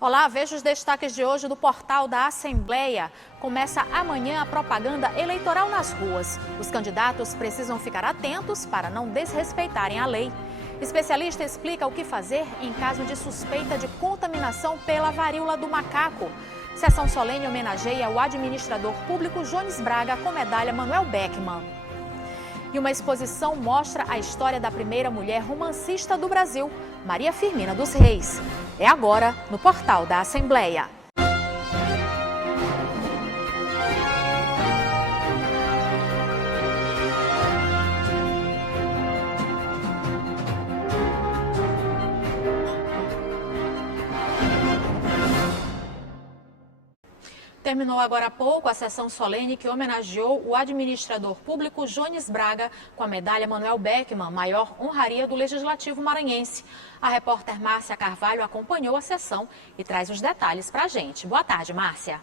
Olá, veja os destaques de hoje do portal da Assembleia. Começa amanhã a propaganda eleitoral nas ruas. Os candidatos precisam ficar atentos para não desrespeitarem a lei. Especialista explica o que fazer em caso de suspeita de contaminação pela varíola do macaco. Sessão solene homenageia o administrador público Jones Braga com medalha Manuel Beckmann. E uma exposição mostra a história da primeira mulher romancista do Brasil, Maria Firmina dos Reis. É agora no portal da Assembleia. Terminou agora há pouco a sessão solene que homenageou o administrador público Jones Braga com a medalha Manuel Beckmann, maior honraria do Legislativo maranhense. A repórter Márcia Carvalho acompanhou a sessão e traz os detalhes para a gente. Boa tarde, Márcia.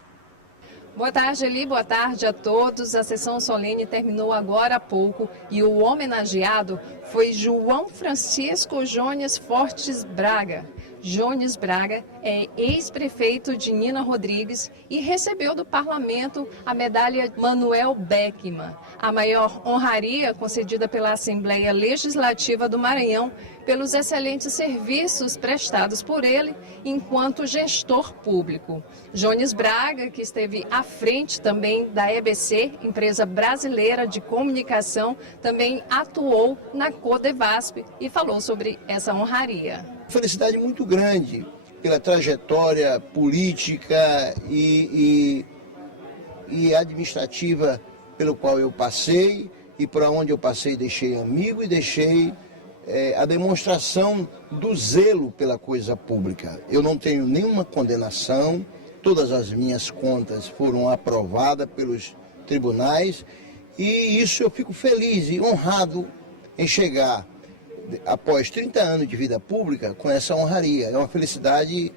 Boa tarde, Eli. Boa tarde a todos. A sessão solene terminou agora há pouco e o homenageado foi João Francisco Jones Fortes Braga. Jones Braga é ex-prefeito de Nina Rodrigues e recebeu do parlamento a medalha Manuel Beckmann, a maior honraria concedida pela Assembleia Legislativa do Maranhão pelos excelentes serviços prestados por ele enquanto gestor público. Jones Braga, que esteve à frente também da EBC, empresa brasileira de comunicação, também atuou na Codevasp e falou sobre essa honraria. Felicidade muito grande pela trajetória política e administrativa pelo qual eu passei e para onde eu passei deixei amigo e deixei a demonstração do zelo pela coisa pública. Eu não tenho nenhuma condenação, todas as minhas contas foram aprovadas pelos tribunais e isso eu fico feliz e honrado em chegar após 30 anos de vida pública com essa honraria. É uma felicidade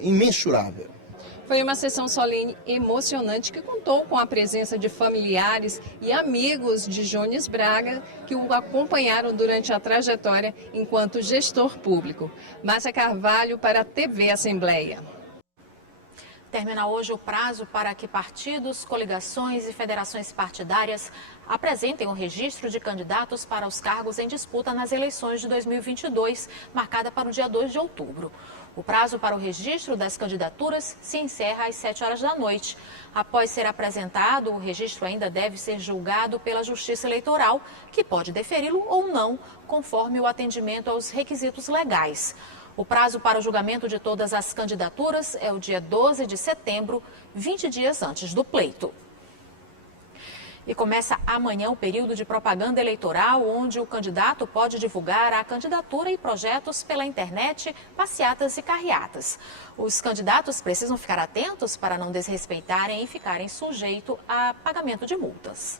imensurável. Foi uma sessão solene emocionante que contou com a presença de familiares e amigos de Jones Braga que o acompanharam durante a trajetória enquanto gestor público. Márcia Carvalho para a TV Assembleia. Termina hoje o prazo para que partidos, coligações e federações partidárias apresentem o registro de candidatos para os cargos em disputa nas eleições de 2022, marcada para o dia 2 de outubro. O prazo para o registro das candidaturas se encerra às 7 horas da noite. Após ser apresentado, o registro ainda deve ser julgado pela Justiça Eleitoral, que pode deferi-lo ou não, conforme o atendimento aos requisitos legais. O prazo para o julgamento de todas as candidaturas é o dia 12 de setembro, 20 dias antes do pleito. E começa amanhã o período de propaganda eleitoral, onde o candidato pode divulgar a candidatura e projetos pela internet, passeatas e carreatas. Os candidatos precisam ficar atentos para não desrespeitarem e ficarem sujeitos a pagamento de multas.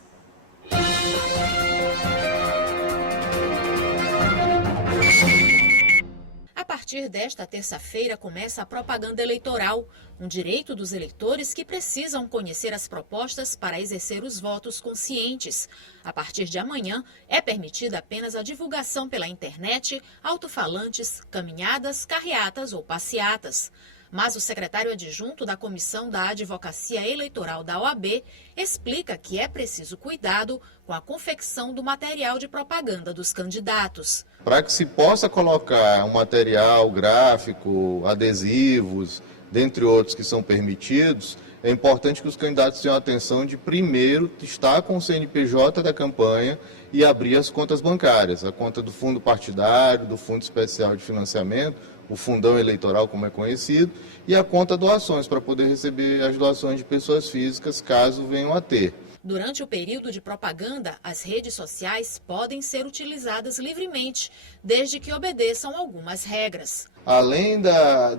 A partir desta terça-feira começa a propaganda eleitoral, um direito dos eleitores que precisam conhecer as propostas para exercer os votos conscientes. A partir de amanhã, é permitida apenas a divulgação pela internet, alto-falantes, caminhadas, carreatas ou passeatas. Mas o secretário adjunto da Comissão da Advocacia Eleitoral da OAB explica que é preciso cuidado com a confecção do material de propaganda dos candidatos. Para que se possa colocar um material gráfico, adesivos, dentre outros que são permitidos, é importante que os candidatos tenham atenção de primeiro estar com o CNPJ da campanha e abrir as contas bancárias, a conta do fundo partidário, do fundo especial de financiamento, o fundão eleitoral como é conhecido, e a conta doações para poder receber as doações de pessoas físicas caso venham a ter. Durante o período de propaganda, as redes sociais podem ser utilizadas livremente, desde que obedeçam algumas regras. Além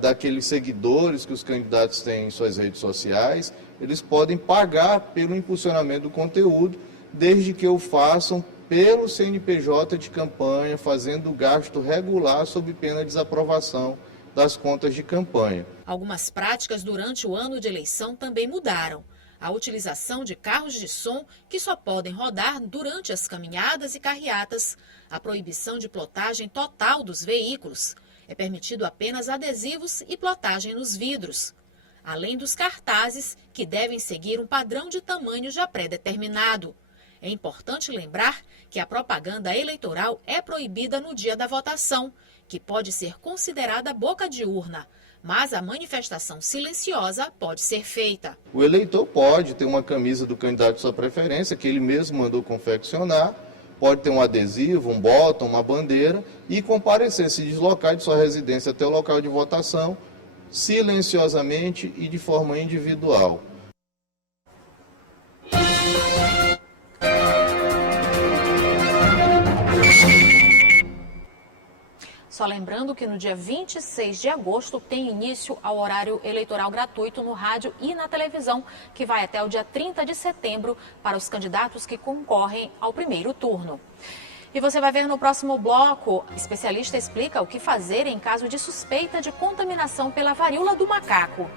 daqueles seguidores que os candidatos têm em suas redes sociais, eles podem pagar pelo impulsionamento do conteúdo, desde que o façam pelo CNPJ de campanha, fazendo gasto regular sob pena de desaprovação das contas de campanha. Algumas práticas durante o ano de eleição também mudaram. A utilização de carros de som que só podem rodar durante as caminhadas e carreatas, a proibição de plotagem total dos veículos. É permitido apenas adesivos e plotagem nos vidros, além dos cartazes, que devem seguir um padrão de tamanho já pré-determinado. É importante lembrar que a propaganda eleitoral é proibida no dia da votação, que pode ser considerada boca de urna, mas a manifestação silenciosa pode ser feita. O eleitor pode ter uma camisa do candidato de sua preferência, que ele mesmo mandou confeccionar, pode ter um adesivo, um botão, uma bandeira e comparecer, se deslocar de sua residência até o local de votação, silenciosamente e de forma individual. Só lembrando que no dia 26 de agosto tem início ao horário eleitoral gratuito no rádio e na televisão, que vai até o dia 30 de setembro para os candidatos que concorrem ao primeiro turno. E você vai ver no próximo bloco, especialista explica o que fazer em caso de suspeita de contaminação pela varíola do macaco.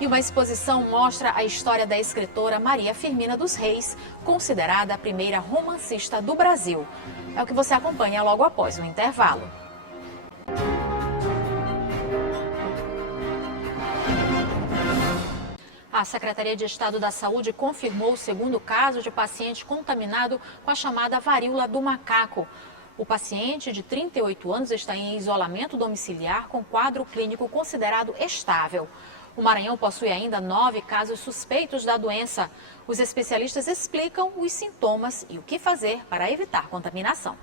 E uma exposição mostra a história da escritora Maria Firmina dos Reis, considerada a primeira romancista do Brasil. É o que você acompanha logo após o intervalo. A Secretaria de Estado da Saúde confirmou o segundo caso de paciente contaminado com a chamada varíola do macaco. O paciente, de 38 anos, está em isolamento domiciliar com quadro clínico considerado estável. O Maranhão possui ainda 9 casos suspeitos da doença. Os especialistas explicam os sintomas e o que fazer para evitar contaminação.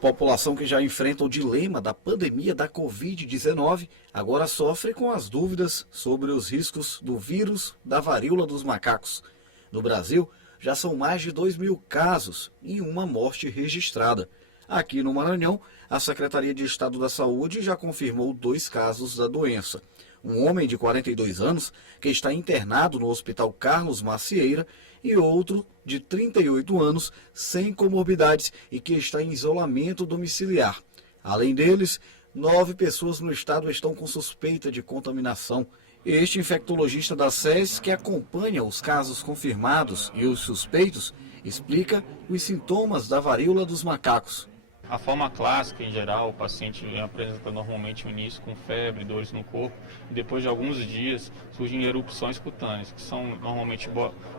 População que já enfrenta o dilema da pandemia da Covid-19 agora sofre com as dúvidas sobre os riscos do vírus da varíola dos macacos. No Brasil, já são mais de 2.000 casos e uma morte registrada. Aqui no Maranhão, a Secretaria de Estado da Saúde já confirmou 2 casos da doença. Um homem de 42 anos que está internado no Hospital Carlos Macieira e outro de 38 anos sem comorbidades e que está em isolamento domiciliar. Além deles, 9 pessoas no estado estão com suspeita de contaminação. Este infectologista da SES, que acompanha os casos confirmados e os suspeitos, explica os sintomas da varíola dos macacos. A forma clássica, em geral, o paciente apresenta normalmente no início com febre, dores no corpo, e depois de alguns dias surgem erupções cutâneas, que são normalmente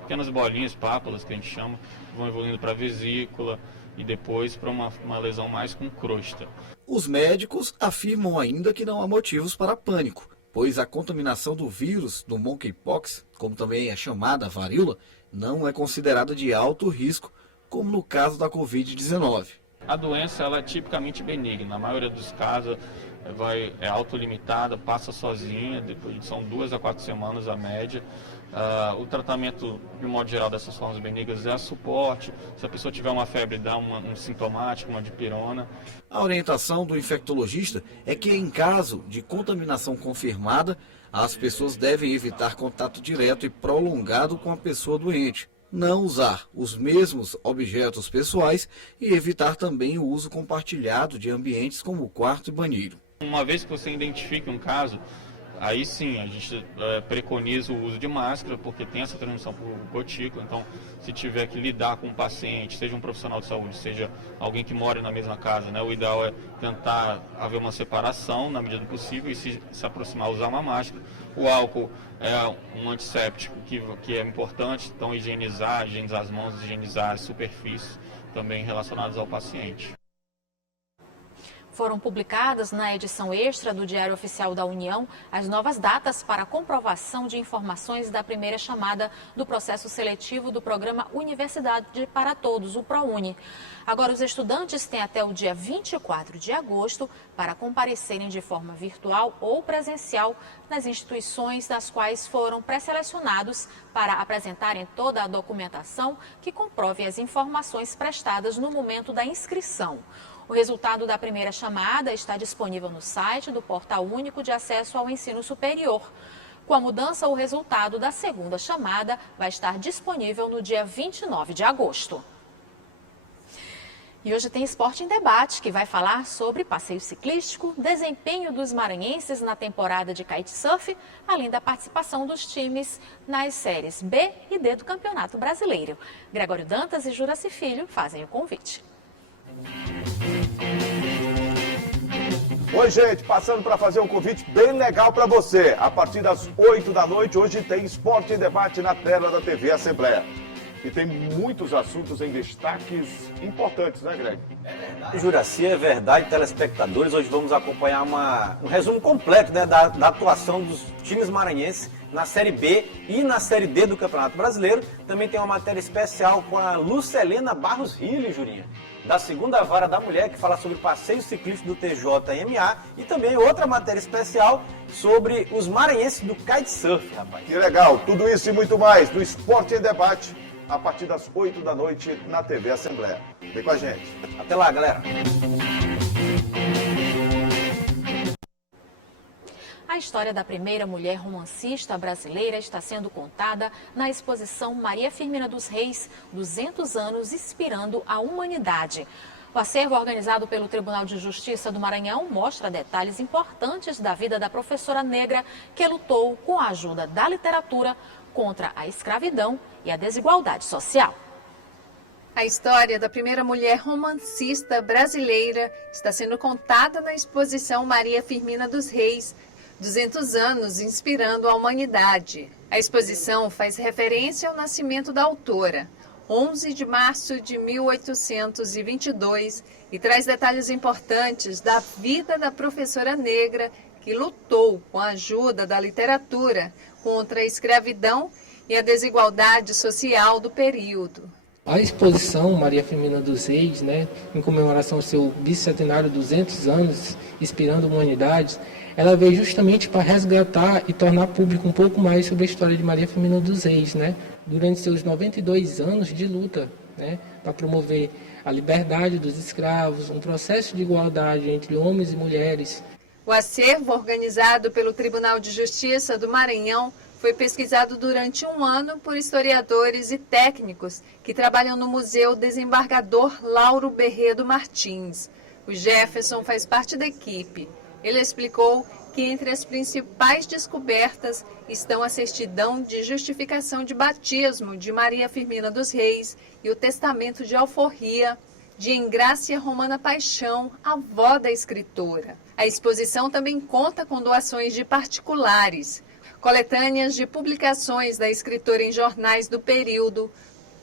pequenas bolinhas, pápulas, que a gente chama, que vão evoluindo para a vesícula e depois para uma lesão mais com crosta. Os médicos afirmam ainda que não há motivos para pânico, pois a contaminação do vírus do monkeypox, como também é chamada varíola, não é considerada de alto risco, como no caso da Covid-19. A doença ela é tipicamente benigna, na maioria dos casos é autolimitada, passa sozinha, depois são 2 a 4 semanas a média. O tratamento, de modo geral, dessas formas benignas é suporte. Se a pessoa tiver uma febre, dá um sintomático, uma dipirona. A orientação do infectologista é que, em caso de contaminação confirmada, as pessoas devem evitar contato direto e prolongado com a pessoa doente, não usar os mesmos objetos pessoais e evitar também o uso compartilhado de ambientes como quarto e banheiro. Uma vez que você identifique um caso, aí sim a gente preconiza o uso de máscara, porque tem essa transmissão por gotícula. Então, se tiver que lidar com um paciente, seja um profissional de saúde, seja alguém que mora na mesma casa, né, o ideal é tentar haver uma separação na medida do possível e se aproximar, usar uma máscara. O álcool é um antisséptico que é importante, então higienizar as mãos, higienizar as superfícies também relacionadas ao paciente. Foram publicadas na edição extra do Diário Oficial da União as novas datas para comprovação de informações da primeira chamada do processo seletivo do programa Universidade para Todos, o ProUni. Agora, os estudantes têm até o dia 24 de agosto para comparecerem de forma virtual ou presencial nas instituições das quais foram pré-selecionados para apresentarem toda a documentação que comprove as informações prestadas no momento da inscrição. O resultado da primeira chamada está disponível no site do Portal Único de Acesso ao Ensino Superior. Com a mudança, o resultado da segunda chamada vai estar disponível no dia 29 de agosto. E hoje tem Esporte em Debate, que vai falar sobre passeio ciclístico, desempenho dos maranhenses na temporada de kitesurf, além da participação dos times nas séries B e D do Campeonato Brasileiro. Gregório Dantas e Juraci Filho fazem o convite. Oi, gente, passando para fazer um convite bem legal para você. A partir das 8 da noite, hoje tem Esporte em Debate na tela da TV Assembleia. E tem muitos assuntos em destaques importantes, né, Greg? Juraci, é verdade, telespectadores. Hoje vamos acompanhar um resumo completo, né, da atuação dos times maranhenses na Série B e na Série D do Campeonato Brasileiro. Também tem uma matéria especial com a Lucelena Barros Rilli, Jurinha, da segunda vara da mulher, que fala sobre passeio ciclístico do TJMA, e também outra matéria especial sobre os maranhenses do kitesurf, rapaz. Que legal, tudo isso e muito mais no Esporte em Debate, a partir das 8 da noite na TV Assembleia. Vem com a gente. Até lá, galera. A história da primeira mulher romancista brasileira está sendo contada na exposição Maria Firmina dos Reis, 200 anos inspirando a humanidade. O acervo organizado pelo Tribunal de Justiça do Maranhão mostra detalhes importantes da vida da professora negra que lutou com a ajuda da literatura contra a escravidão e a desigualdade social. A história da primeira mulher romancista brasileira está sendo contada na exposição Maria Firmina dos Reis, 200 anos inspirando a humanidade. A exposição faz referência ao nascimento da autora, 11 de março de 1822, e traz detalhes importantes da vida da professora negra que lutou com a ajuda da literatura contra a escravidão e a desigualdade social do período. A exposição Maria Firmina dos Reis, em comemoração ao seu bicentenário 200 anos, inspirando a humanidade, ela veio justamente para resgatar e tornar público um pouco mais sobre a história de Maria Firmina dos Reis, durante seus 92 anos de luta, para promover a liberdade dos escravos, um processo de igualdade entre homens e mulheres. O acervo, organizado pelo Tribunal de Justiça do Maranhão, foi pesquisado durante um ano por historiadores e técnicos que trabalham no Museu Desembargador Lauro Berredo Martins. O Jefferson faz parte da equipe. Ele explicou que entre as principais descobertas estão a certidão de justificação de batismo de Maria Firmina dos Reis e o testamento de alforria de Engrácia Romana Paixão, avó da escritora. A exposição também conta com doações de particulares, coletâneas de publicações da escritora em jornais do período,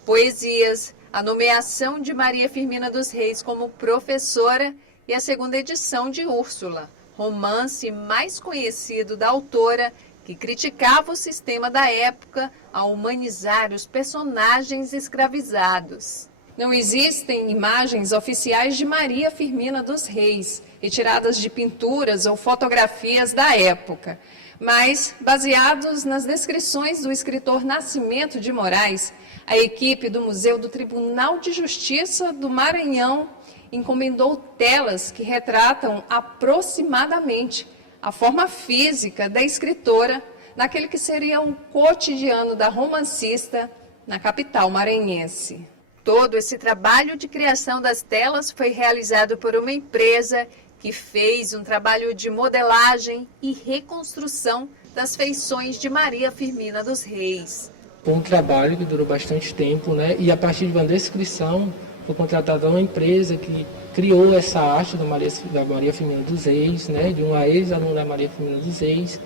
poesias, a nomeação de Maria Firmina dos Reis como professora e a segunda edição de Úrsula, romance mais conhecido da autora, que criticava o sistema da época ao humanizar os personagens escravizados. Não existem imagens oficiais de Maria Firmina dos Reis, retiradas de pinturas ou fotografias da época, mas, baseados nas descrições do escritor Nascimento de Moraes, a equipe do Museu do Tribunal de Justiça do Maranhão encomendou telas que retratam aproximadamente a forma física da escritora naquele que seria o cotidiano da romancista na capital maranhense. Todo esse trabalho de criação das telas foi realizado por uma empresa que fez um trabalho de modelagem e reconstrução das feições de Maria Firmina dos Reis. Foi um trabalho que durou bastante tempo, e a partir de uma descrição foi contratada uma empresa que criou essa arte da Maria Firmina dos Reis, de uma ex-aluna da Maria Firmina dos Reis,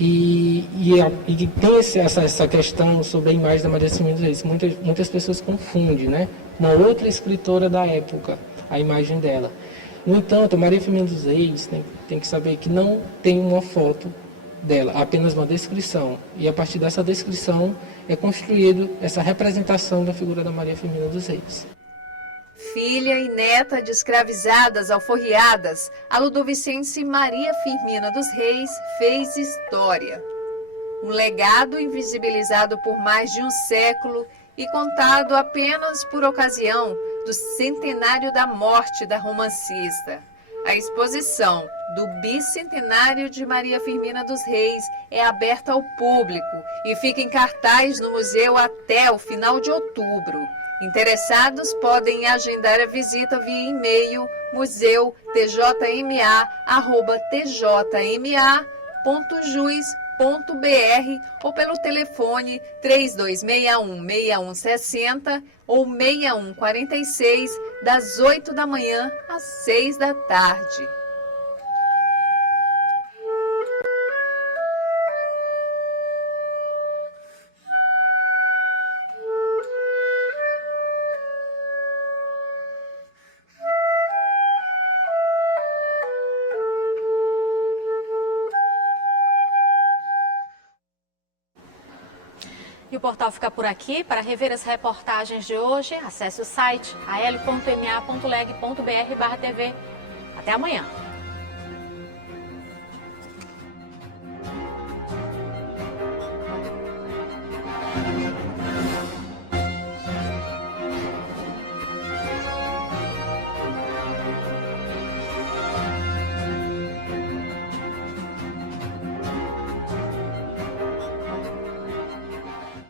e tem essa questão sobre a imagem da Maria Firmina dos Reis. Muitas pessoas confundem, com uma outra escritora da época, a imagem dela. No entanto, a Maria Firmina dos Reis tem que saber que não tem uma foto dela, apenas uma descrição. E a partir dessa descrição é construído essa representação da figura da Maria Firmina dos Reis. Filha e neta de escravizadas alforriadas, a ludovicense Maria Firmina dos Reis fez história. Um legado invisibilizado por mais de um século e contado apenas por ocasião do centenário da morte da romancista. A exposição do bicentenário de Maria Firmina dos Reis é aberta ao público e fica em cartaz no museu até o final de outubro. Interessados podem agendar a visita via e-mail museu.tjma@tjma.jus.br ou pelo telefone 3261-6160 ou 6146, das 8 da manhã às 6 da tarde. E o portal fica por aqui. Para rever as reportagens de hoje, acesse o site al.ma.leg.br/tv. Até amanhã.